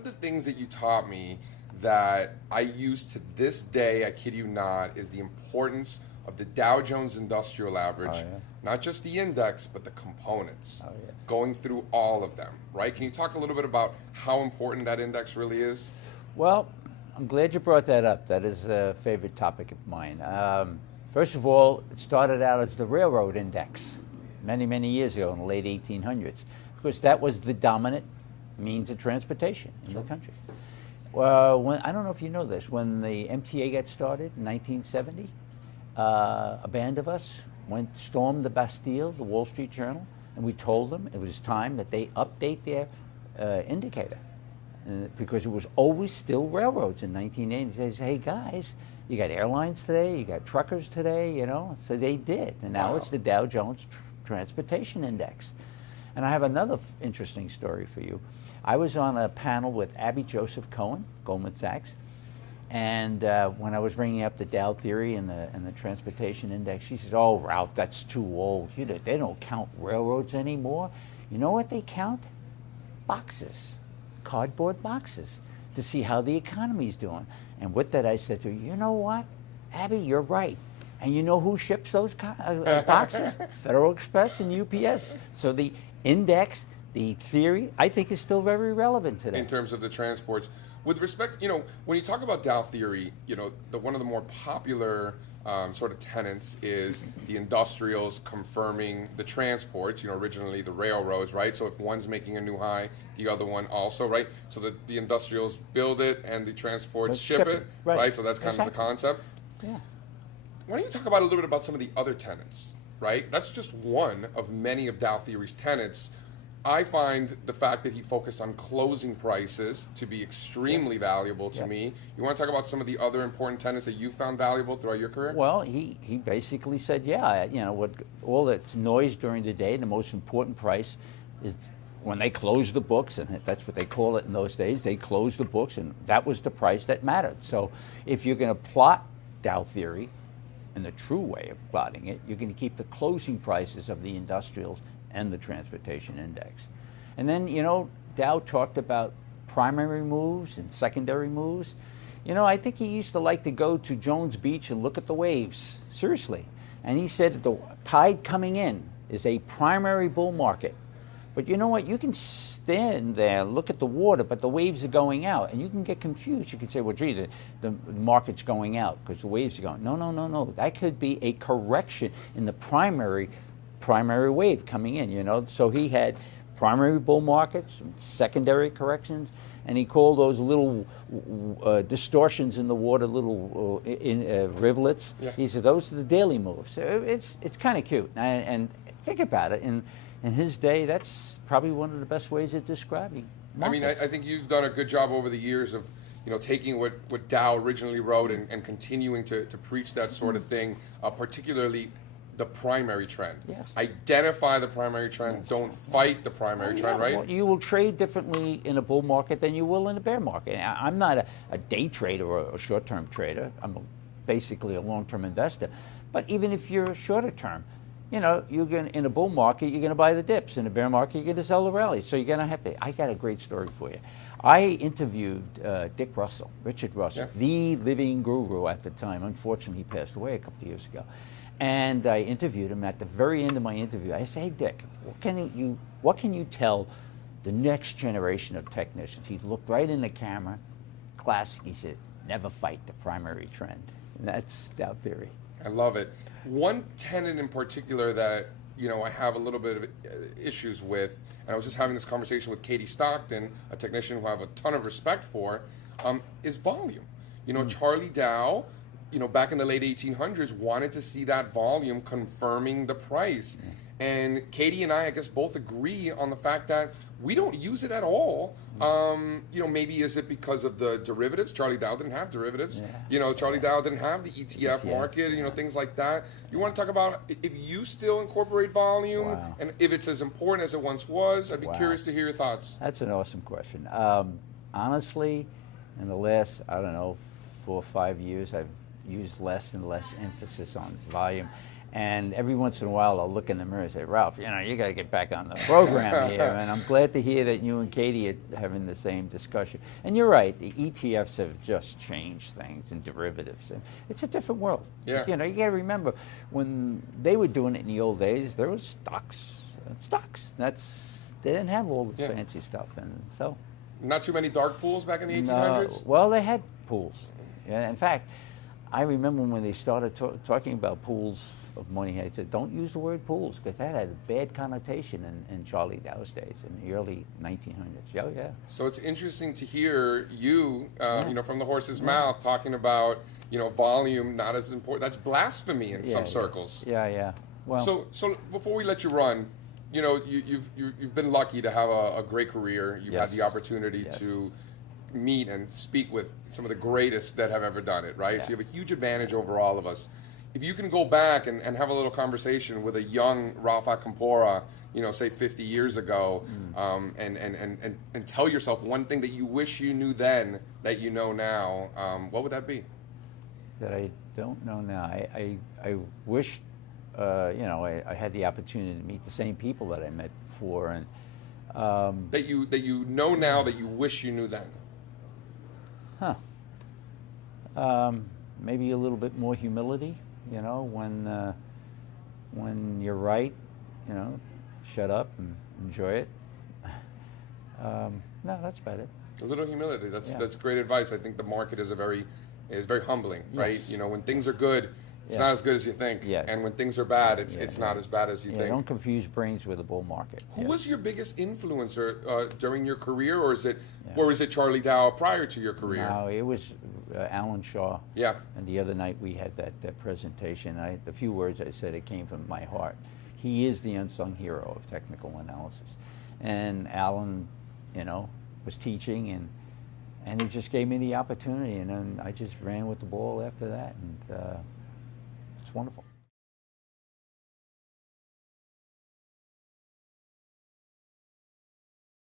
of the things that you taught me that I use to this day, I kid you not, is the importance of the Dow Jones Industrial Average, not just the index, but the components, going through all of them, right? Can you talk a little bit about how important that index really is? Well, I'm glad you brought that up. That is a favorite topic of mine. First of all, it started out as the railroad index many, many years ago in the late 1800s, because that was the dominant means of transportation in the country. Well, I don't know if you know this, when the MTA got started in 1970, a band of us stormed the Bastille, the Wall Street Journal, and we told them it was time that they update their indicator, because it was always still railroads in 1980. They said, hey guys, you got airlines today, you got truckers today, you know, so they did, and now it's the Dow Jones Transportation Index. And I have another interesting story for you. I was on a panel with Abby Joseph Cohen, Goldman Sachs, and when I was bringing up the Dow Theory and the Transportation Index, she said, oh, Ralph, that's too old. They don't count railroads anymore. You know what they count? Boxes, cardboard boxes, to see how the economy's doing. And with that, I said to her, you know what, Abby, you're right. And you know who ships those boxes? Federal Express and UPS. So the index, the theory, I think is still very relevant today. In terms of the transports. With respect, you know, when you talk about Dow Theory, you know, one of the more popular sort of tenets is the industrials confirming the transports, you know, originally the railroads, right? So if one's making a new high, the other one also, right? So the industrials build it and the transports ship it, right? So that's kind of the concept. Yeah. Why don't you talk about a little bit about some of the other tenets, right? That's just one of many of Dow Theory's tenets. I find the fact that he focused on closing prices to be extremely valuable to me. You want to talk about some of the other important tenets that you found valuable throughout your career? Well, he basically said, yeah, you know, what all that noise during the day, the most important price is when they close the books, and that's what they call it in those days. They closed the books, and that was the price that mattered. So if you're going to plot Dow Theory in the true way of plotting it, you're going to keep the closing prices of the industrials and the transportation index. And then, you know, Dow talked about primary moves and secondary moves. You know, I think he used to like to go to Jones Beach and look at the waves, seriously. And he said that the tide coming in is a primary bull market. But you know what? You can stand there, look at the water, but the waves are going out, and you can get confused. You can say, well, gee, the market's going out because the waves are going. No, no, no, no. That could be a correction in the primary wave coming in, you know. So he had primary bull markets, secondary corrections, and he called those little distortions in the water, little rivulets. Yeah. He said those are the daily moves. So it's kind of cute, and think about it. In his day, that's probably one of the best ways of describing markets. I mean, I think you've done a good job over the years of, you know, taking what Dow originally wrote and continuing to preach that sort of thing, particularly the primary trend. Yes. Identify the primary trend. Yes. Don't fight the primary trend, right? Well, you will trade differently in a bull market than you will in a bear market. I'm not a day trader or a short-term trader. I'm basically a long-term investor. But even if you're shorter term, you know, in a bull market, you're going to buy the dips. In a bear market, you're going to sell the rallies. So you're going to have to. I got a great story for you. I interviewed Richard Russell, the living guru at the time. Unfortunately, he passed away a couple of years ago. And I interviewed him. At the very end of my interview, I said, hey, Dick, what can you tell the next generation of technicians? He looked right in the camera, classic. He said, never fight the primary trend. And that's Dow Theory. I love it. One tenet in particular that, you know, I have a little bit of issues with, and I was just having this conversation with Katie Stockton, a technician who I have a ton of respect for, is volume. You know, Charlie Dow, you know, back in the late 1800s, wanted to see that volume confirming the price. And Katie and I guess, both agree on the fact that we don't use it at all. You know, maybe is it because of the derivatives? Charlie Dow didn't have derivatives. You know, Charlie Dow didn't have the ETF market, you know, things like that. You want to talk about if you still incorporate volume and if it's as important as it once was? I'd be curious to hear your thoughts. That's an awesome question. Honestly, in the last, I don't know, 4 or 5 years, I've used less and less emphasis on volume. And every once in a while, I'll look in the mirror and say, Ralph, you know, you got to get back on the program here. And I'm glad to hear that you and Katie are having the same discussion. And you're right, the ETFs have just changed things and derivatives. And it's a different world. Yeah. You know, you got to remember, when they were doing it in the old days, there was stocks. They didn't have all this fancy stuff. And so. Not too many dark pools back in the 1800s? Well, they had pools. Yeah, in fact, I remember when they started talking about pools of money, I said, don't use the word pools, because that had a bad connotation in Charlie Dow's days, in the early 1900s. Oh, yeah. So it's interesting to hear you, you know, from the horse's mouth, talking about, you know, volume not as important. That's blasphemy in some circles. Yeah. Well, So before we let you run, you know, you've been lucky to have a great career. You've had the opportunity to meet and speak with some of the greatest that have ever done it, right? Yeah. So you have a huge advantage over all of us. If you can go back and have a little conversation with a young Ralph Acampora, you know, say 50 years ago, and tell yourself one thing that you wish you knew then that you know now, what would that be? That I don't know now. I wish, you know, I had the opportunity to meet the same people that I met before, and that you know now that you wish you knew then. Maybe a little bit more humility. You know, when you're right, you know, shut up and enjoy it. No, that's about it. A little humility. That's great advice. I think the market is very humbling, right? You know, when things are good, it's not as good as you think, and when things are bad, it's not as bad as you think. Don't confuse brains with a bull market. Who was your biggest influencer during your career, or is it Charlie Dow prior to your career? No, it was Alan Shaw. Yeah. And the other night we had that presentation. The few words I said, it came from my heart. He is the unsung hero of technical analysis, and Alan, you know, was teaching, and he just gave me the opportunity, and then I just ran with the ball after that, and it's wonderful.